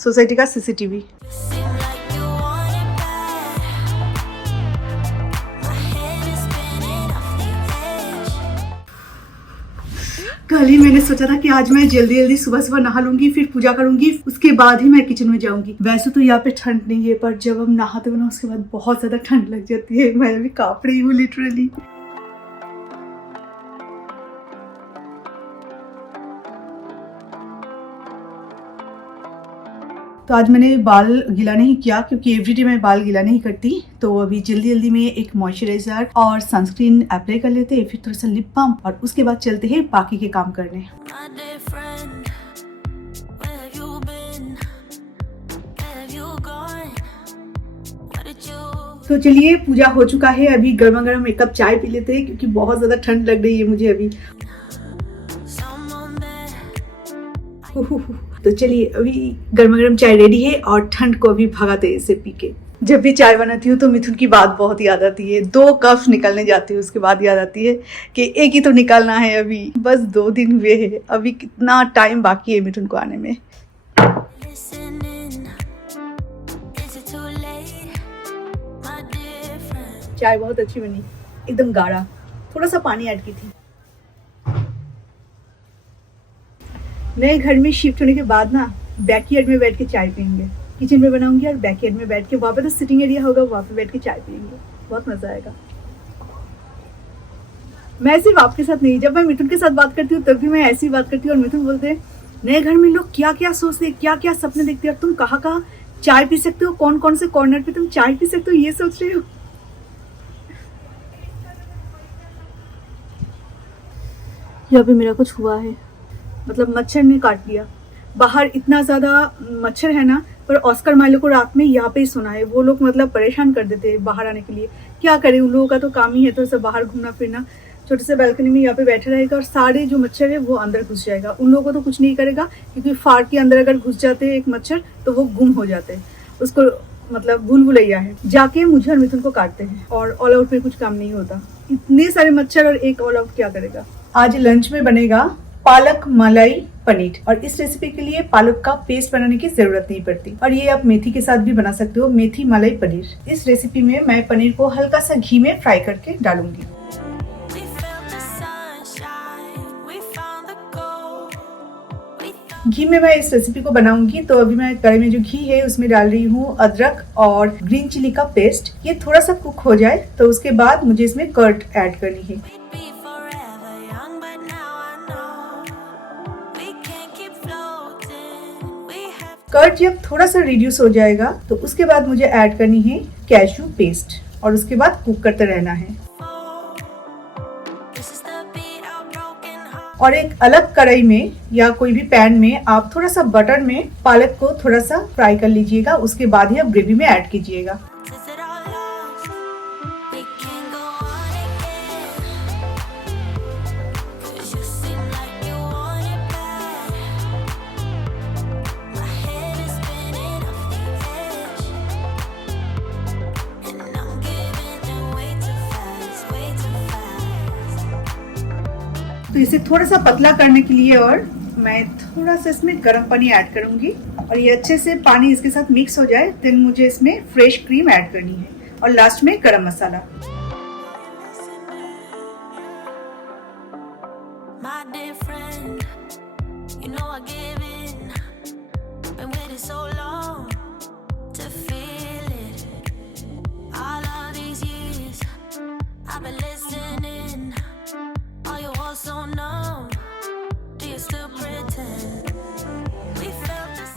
Society का CCTV. कल ही मैंने सोचा था कि आज मैं जल्दी जल्दी सुबह सुबह नहा लूंगी, फिर पूजा करूंगी, उसके बाद ही मैं किचन में जाऊंगी। वैसे तो यहाँ पे ठंड नहीं है, पर जब हम नहाते हो ना उसके बाद बहुत ज्यादा ठंड लग जाती है। मैं अभी कांप रही हूँ लिटरली। तो आज मैंने बाल गीला नहीं किया क्योंकि एवरीडे मैं बाल गीला नहीं करती। तो अभी जल्दी जल्दी में एक मॉइस्चराइजर और सनस्क्रीन अप्लाई कर लेते हैं, फिर थोड़ा सा लिप बाम, और उसके बाद चलते हैं बाकी के काम करने। तो चलिए, पूजा हो चुका है, अभी गर्मा गर्म एक कप चाय पी लेते हैं क्योंकि बहुत ज्यादा ठंड लग रही है मुझे अभी। तो चलिए, अभी गर्मा गर्म चाय रेडी है और ठंड को अभी भगाते हैं इसे पी के। जब भी चाय बनाती हूँ तो मिथुन की बात बहुत याद आती है। 2 कप निकलने जाती है उसके बाद याद आती है कि एक ही तो निकालना है, अभी बस 2 दिन हुए हैं, अभी कितना टाइम बाकी है मिथुन को आने में। चाय बहुत अच्छी बनी, एकदम गाढ़ा, थोड़ा सा पानी ऐड की थी। नए घर में शिफ्ट होने के बाद ना बैकयार्ड में बैठ के चाय पियेंगे। किचन में बनाऊंगी और बैकयार्ड में बैठ के, वहाँ पे तो सिटिंग एरिया होगा, वहाँ पे बैठ के चाय पियेंगे, बहुत मजा आएगा। मैं सिर्फ आपके साथ नहीं, जब मैं मिथुन के साथ बात करती हूँ तब भी मैं ऐसी बात करती हूँ और मिथुन बोलते हैं नए घर में लोग क्या क्या सोचते हैं, क्या क्या सपने देखते हैं, और तुम कहाँ कहाँ चाय पी सकते हो, कौन कौन से कॉर्नर पे तुम चाय पी सकते हो, ये सोच रहे हो। यहाँ पे मेरा कुछ हुआ है, मतलब मच्छर ने काट लिया। बाहर इतना ज्यादा मच्छर है ना, पर ऑस्कर माइलो को रात में यहाँ पे ही सोना है। वो लोग मतलब परेशान कर देते हैं बाहर आने के लिए। क्या करें, उन लोगों का तो काम ही है तो सब बाहर घूमना फिरना। छोटे से बालकनी में यहाँ पे बैठा रहेगा और सारे जो मच्छर है वो अंदर घुस जाएगा। उन लोगों को तो कुछ नहीं करेगा क्योंकि फाड़ के अंदर अगर घुस जाते हैं एक मच्छर तो वो गुम हो जाते हैं। उसको मतलब भूलभुलैया है, जाके मुझे और मिथुन को काटते हैं और ऑल आउट में कुछ काम नहीं होता। इतने सारे मच्छर और एक ऑल आउट क्या करेगा। आज लंच में बनेगा पालक मलाई पनीर, और इस रेसिपी के लिए पालक का पेस्ट बनाने की जरूरत नहीं पड़ती, और ये आप मेथी के साथ भी बना सकते हो, मेथी मलाई पनीर। इस रेसिपी में मैं पनीर को हल्का सा घी में फ्राई करके डालूंगी। घी में मैं इस रेसिपी को बनाऊंगी, तो अभी मैं कढ़ाई में जो घी है उसमें डाल रही हूँ अदरक और ग्रीन चिली का पेस्ट। ये थोड़ा सा कुक हो जाए तो उसके बाद मुझे इसमें कर्ड ऐड करनी है। कर्ड जब थोड़ा सा रिड्यूस हो जाएगा तो उसके बाद मुझे ऐड करनी है कैशू पेस्ट, और उसके बाद कुक करते रहना है। और एक अलग कढ़ाई में या कोई भी पैन में आप थोड़ा सा बटर में पालक को थोड़ा सा फ्राई कर लीजिएगा, उसके बाद ही आप ग्रेवी में ऐड कीजिएगा। तो इसे थोड़ा सा पतला करने के लिए और मैं थोड़ा सा इसमें गर्म पानी ऐड करूंगी, और ये अच्छे से पानी इसके साथ मिक्स हो जाए फिर मुझे इसमें फ्रेश क्रीम ऐड करनी है, और लास्ट में गरम मसाला।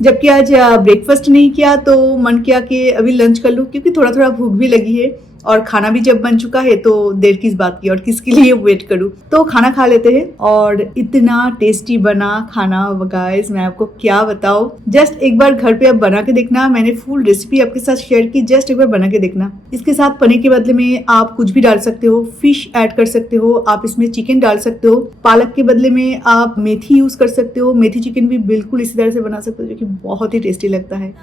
जबकि आज ब्रेकफास्ट नहीं किया तो मन किया कि अभी लंच कर लूं, क्योंकि थोड़ा थोड़ा भूख भी लगी है, और खाना भी जब बन चुका है तो देर किस बात की और किसके लिए वेट करूं। तो खाना खा लेते हैं। और इतना टेस्टी बना खाना गाइस, मैं आपको क्या बताऊं। जस्ट एक बार घर पे आप बना के देखना, मैंने फुल रेसिपी आपके साथ शेयर की, जस्ट एक बार बना के देखना। इसके साथ पनीर के बदले में आप कुछ भी डाल सकते हो, फिश ऐड कर सकते हो, आप इसमें चिकन डाल सकते हो, पालक के बदले में आप मेथी यूज कर सकते हो, मेथी चिकन भी बिल्कुल इसी तरह से बना सकते हो, जो कि बहुत ही टेस्टी लगता है।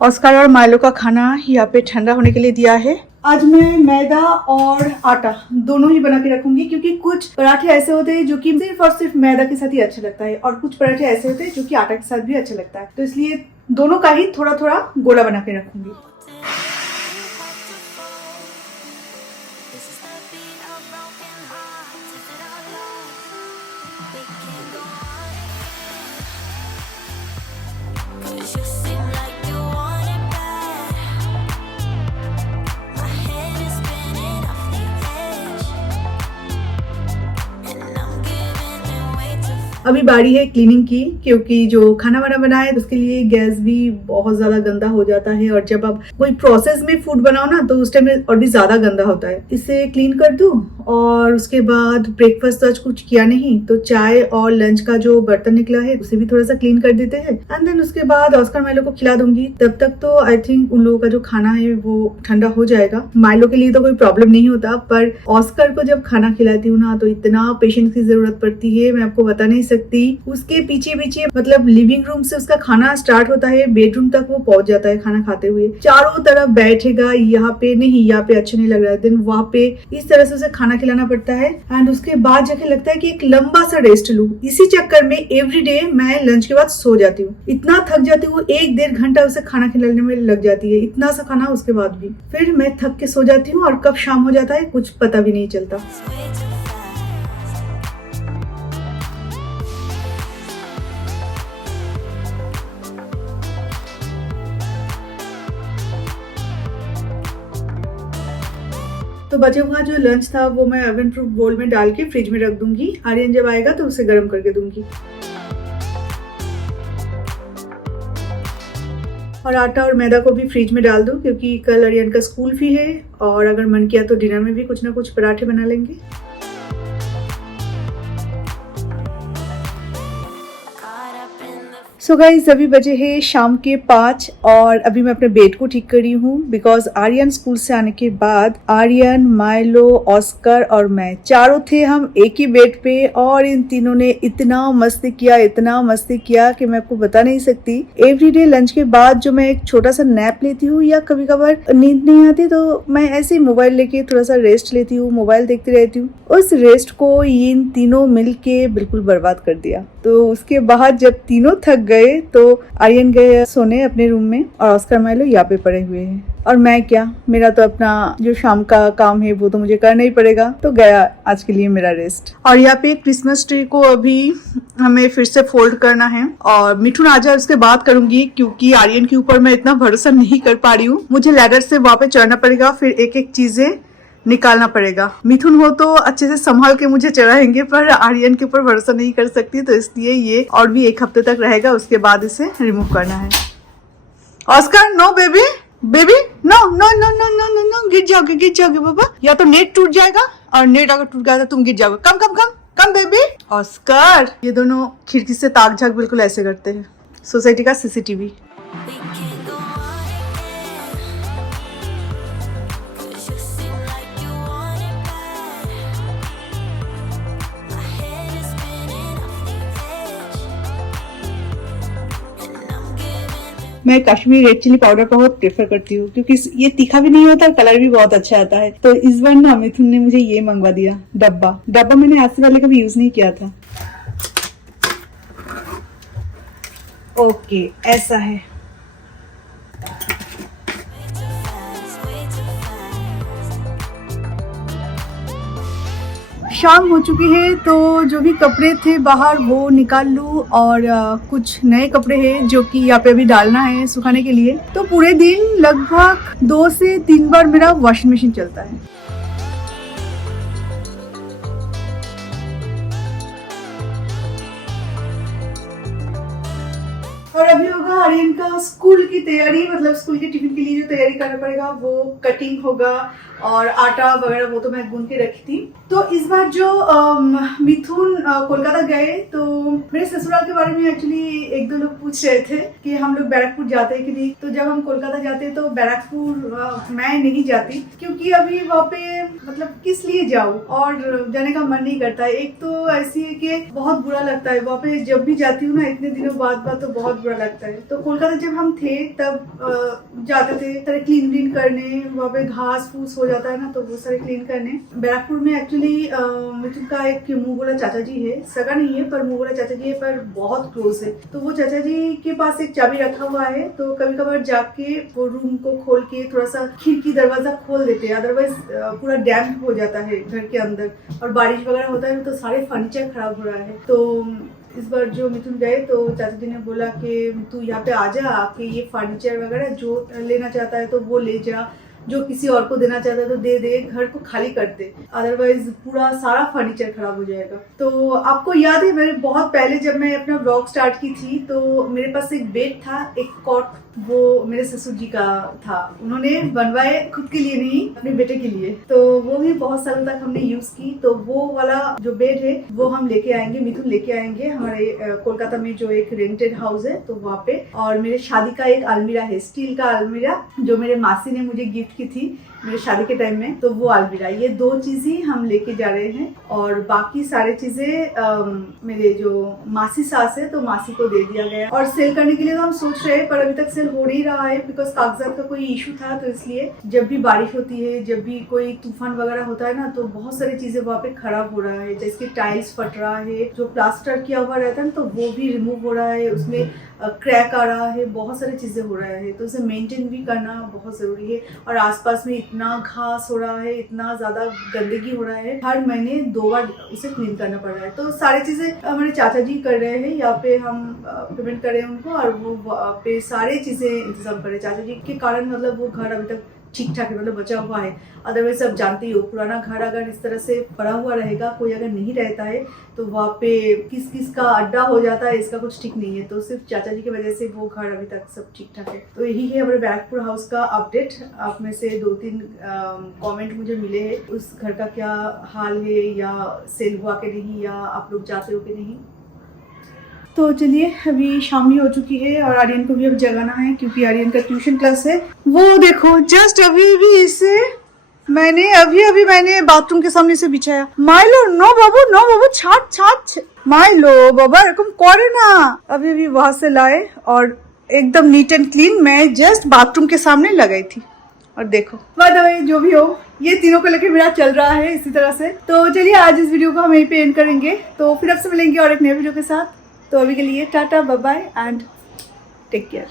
ऑस्कर और माइलो का खाना यहाँ पे ठंडा होने के लिए दिया है, आज मैं मैदा और आटा दोनों ही बना के रखूंगी, क्योंकि कुछ पराठे ऐसे होते हैं जो कि सिर्फ और सिर्फ मैदा के साथ ही अच्छा लगता है, और कुछ पराठे ऐसे होते हैं जो कि आटा के साथ भी अच्छा लगता है। तो इसलिए दोनों का ही थोड़ा थोड़ा गोला बना के रखूंगी। अभी बारी है क्लीनिंग की, क्योंकि जो खाना वाना बनाए उसके लिए गैस भी बहुत ज्यादा गंदा हो जाता है, और जब आप कोई प्रोसेस में फूड बनाओ ना तो उस टाइम में और भी ज्यादा गंदा होता है। इसे क्लीन कर दूं, और उसके बाद ब्रेकफास्ट तो आज कुछ किया नहीं, तो चाय और लंच का जो बर्तन निकला है उसे भी थोड़ा सा क्लीन कर देते हैं, एंड देन उसके बाद ऑस्कर माइलो को खिला दूंगी। तब तक तो आई थिंक उन लोगों का जो खाना है वो ठंडा हो जाएगा। माइलो के लिए तो कोई प्रॉब्लम नहीं होता, पर ऑस्कर को जब खाना खिलाती हूँ ना तो इतना पेशेंस की जरूरत पड़ती है, मैं आपको बता नहीं सकती। उसके पीछे पीछे मतलब लिविंग रूम से उसका खाना स्टार्ट होता है, बेडरूम तक वो पहुंच जाता है खाना खाते हुए। चारों तरफ बैठेगा, यहाँ पे नहीं, यहाँ पे अच्छा नहीं लग रहा है, देन वहाँ पे इस तरह से उसे खाना खिलाना पड़ता है, एंड उसके बाद जाके लगता है कि एक लंबा सा रेस्ट लूं। इसी चक्कर में एवरीडे मैं लंच के बाद सो जाती हूँ, इतना थक जाती हूँ, 1-1.5 घंटा उसे खाना खिलाने में लग जाती है, इतना सा खाना उसके बाद भी। फिर मैं थक के सो जाती हूँ, और कब शाम हो जाता है कुछ पता भी नहीं चलता। तो बचे हुआ जो लंच था वो मैं ओवन प्रूफ बोल में डाल के फ्रिज में रख दूंगी। आर्यन जब आएगा तो उसे गर्म करके दूंगी। और आटा और मैदा को भी फ्रिज में डाल दूं, क्योंकि कल आर्यन का स्कूल भी है, और अगर मन किया तो डिनर में भी कुछ ना कुछ पराठे बना लेंगे। सो गाइज अभी बजे हैं शाम के 5, और अभी मैं अपने बेड को ठीक कर रही हूँ, बिकॉज आर्यन स्कूल से आने के बाद आर्यन, माइलो, ऑस्कर और मैं चारों थे हम एक ही बेड पे, और इन तीनों ने इतना मस्ती किया कि मैं आपको बता नहीं सकती। एवरीडे लंच के बाद जो मैं एक छोटा सा नैप लेती हूँ, या कभी कभार नींद नहीं आती तो मैं ऐसे ही मोबाइल लेके थोड़ा सा रेस्ट लेती हूँ, मोबाइल देखती रहती हूँ, उस रेस्ट को इन तीनों मिलके बिल्कुल बर्बाद कर दिया। तो उसके बाद जब तीनों थक गए तो आर्यन गए सोने अपने रूम में, और ऑस्कर माइलो यहाँ पे पड़े हुए हैं, और मैं क्या, मेरा तो अपना जो शाम का काम है वो तो मुझे करना ही पड़ेगा। तो गया आज के लिए मेरा रेस्ट। और यहाँ पे क्रिसमस ट्री को अभी हमें फिर से फोल्ड करना है, और मिठुन आ जाए उसके बाद करूंगी, क्योंकि आर्यन के ऊपर मैं इतना भरोसा नहीं कर पा रही हूँ। मुझे लैडर से वहां पे चढ़ना पड़ेगा, फिर एक एक चीजें निकालना पड़ेगा। मिथुन हो तो अच्छे से संभाल के मुझे चढ़ाएंगे, पर आर्यन के ऊपर भरोसा नहीं कर सकती, तो इसलिए ये और भी 1 हफ्ते तक रहेगा, उसके बाद इसे रिमूव करना है। Oscar no baby, baby no no no no no no no, गिर जाओगे बाबा, या तो नेट टूट जाएगा, और नेट अगर टूट गया तो तुम गिर जाओगे। कम कम कम कम बेबी। ऑस्कर, ये दोनों खिड़की से ताक झाक बिल्कुल ऐसे करते हैं, सोसाइटी का CCTV। मैं कश्मीरी रेड चिली पाउडर बहुत प्रेफर करती हूँ, क्योंकि ये तीखा भी नहीं होता और कलर भी बहुत अच्छा आता है। तो इस बार ना मिथुन ने मुझे ये मंगवा दिया डब्बा मैंने आज से पहले कभी यूज नहीं किया था। ओके, ऐसा है। शाम हो चुकी है, तो जो भी कपड़े थे बाहर वो निकाल लूँ, और कुछ नए कपड़े हैं जो कि यहाँ पे अभी डालना है सुखाने के लिए। तो पूरे दिन लगभग 2 से 3 बार मेरा वॉशिंग मशीन चलता है। और अभी होगा आर्यन का स्कूल की तैयारी, मतलब स्कूल के टिफिन के लिए जो तैयारी करना पड़ेगा वो कटिंग होगा, और आटा वगैरह वो तो मैं गूंद के रखी थी। तो इस बार जो मिथुन कोलकाता गए तो मेरे ससुराल के बारे में एक्चुअली एक दो लोग पूछ रहे थे कि हम लोग बैरकपुर जाते हैं कि नहीं। तो जब हम कोलकाता जाते हैं तो बैरकपुर मैं नहीं जाती, क्योंकि अभी वहाँ पे मतलब किस लिए जाऊँ और जाने का मन नहीं करता है। एक तो ऐसी है कि बहुत बुरा लगता है वहाँ पे, जब भी जाती हूँ ना इतने दिनों बाद तो बहुत बुरा लगता है। तो कोलकाता जब हम थे तब जाते थे सारे क्लीन करने, वहाँ पे घास फूस हो जाता है ना तो वो सारे क्लीन करने। बैरकपुर में एक्चुअली मिथुन का एक मुंह बोला चाचा जी है, सगा नहीं है पर मुंह बोला चाचा जी है, पर बहुत क्लोज है। तो वो चाचा जी के पास एक चाबी रखा हुआ है, तो कभी कभार जाके वो रूम को खोल के थोड़ा सा खिड़की दरवाजा खोल देते हैं, अदरवाइज पूरा डैम्प हो जाता है घर के अंदर और बारिश वगैरह होता है तो सारे फर्नीचर खराब हो रहा है। तो इस बार जो मिथुन गए तो चाचा जी ने बोला कि तू यहाँ पे आ जा, आके ये फर्नीचर वगैरह जो लेना चाहता है तो वो ले जा, जो किसी और को देना चाहता है तो दे दे, घर को खाली कर दे, अदरवाइज पूरा सारा फर्नीचर खराब हो जाएगा। तो आपको याद है मैंने बहुत पहले जब मैं अपना व्लॉग स्टार्ट की थी तो मेरे पास एक बेड था, एक कॉट, वो मेरे ससुर जी का था, उन्होंने बनवाए, खुद के लिए नहीं अपने बेटे के लिए। तो वो भी बहुत सालों तक हमने यूज की। तो वो वाला जो बेड है वो हम लेके आएंगे, मिथुन लेके आएंगे हमारे कोलकाता में जो एक रेंटेड हाउस है तो वहाँ पे। और मेरे शादी का एक अलमीरा है, स्टील का अलमीरा, जो मेरे मासी ने मुझे गिफ्ट की थी मेरे शादी के टाइम में, तो वो अलमीरा, ये दो चीज ही हम लेके जा रहे हैं। और बाकी सारे चीजें मेरे जो मासी सास है तो मासी को दे दिया गया। और सेल करने के लिए तो हम सोच रहे हैं पर अभी तक सेल हो नहीं रहा है, बिकॉज कागजात का कोई इशू था। तो इसलिए जब भी बारिश होती है, जब भी कोई तूफान वगैरह होता है ना तो बहुत सारी चीजें वहाँ पे खराब हो रहा है, जैसे कि टाइल्स फट रहा है, जो प्लास्टर किया हुआ रहता है तो वो भी रिमूव हो रहा है, उसमें क्रैक आ रहा है, बहुत सारी चीजें हो रहा है। तो उसे मेंटेन भी करना बहुत जरूरी है। और आसपास में इतना घास हो रहा है, इतना ज्यादा गंदगी हो रहा है, हर महीने 2 बार उसे क्लीन करना पड़ रहा है। तो सारी चीजें हमारे चाचा जी कर रहे हैं, यहाँ पे हम पेमेंट कर रहे हैं उनको और वो पे सारी चीजें इंतजाम कर रहे हैं। चाचा जी के कारण मतलब वो घर अभी तक ठीक ठाक मतलब बचा हुआ है। अदरवाइज सब जानते ही हो, पुराना घर अगर इस तरह से पड़ा हुआ रहेगा, कोई अगर नहीं रहता है तो वहाँ पे किस किस का अड्डा हो जाता है, इसका कुछ ठीक नहीं है। तो सिर्फ चाचा जी की वजह से वो घर अभी तक सब ठीक ठाक है। तो यही है हमारे बैरकपुर हाउस का अपडेट। आप में से 2-3 कमेंट मुझे मिले हैं उस घर का क्या हाल है, या सेल हुआ कि नहीं, या आप लोग जाते हो कि नहीं। तो चलिए अभी शाम ही हो चुकी है और आर्यन को भी अब जगाना है क्योंकि आर्यन का ट्यूशन क्लास है। वो देखो जस्ट अभी इसे मैंने बाथरूम के सामने से बिछाया। माइलो नो बाबू छाट माइलो बाबा एरकम करे ना। अभी वहां से लाए और एकदम नीट एंड क्लीन मैं जस्ट बाथरूम के सामने लगाई थी। और देखो बाय द वे जो भी हो, ये तीनों को लेके मेरा चल रहा है इसी तरह से। तो चलिए आज इस वीडियो को हम यहीं पे एंड करेंगे, तो फिर आपसे मिलेंगे और एक नए वीडियो के साथ। तो अभी के लिए tata bye bye and take care.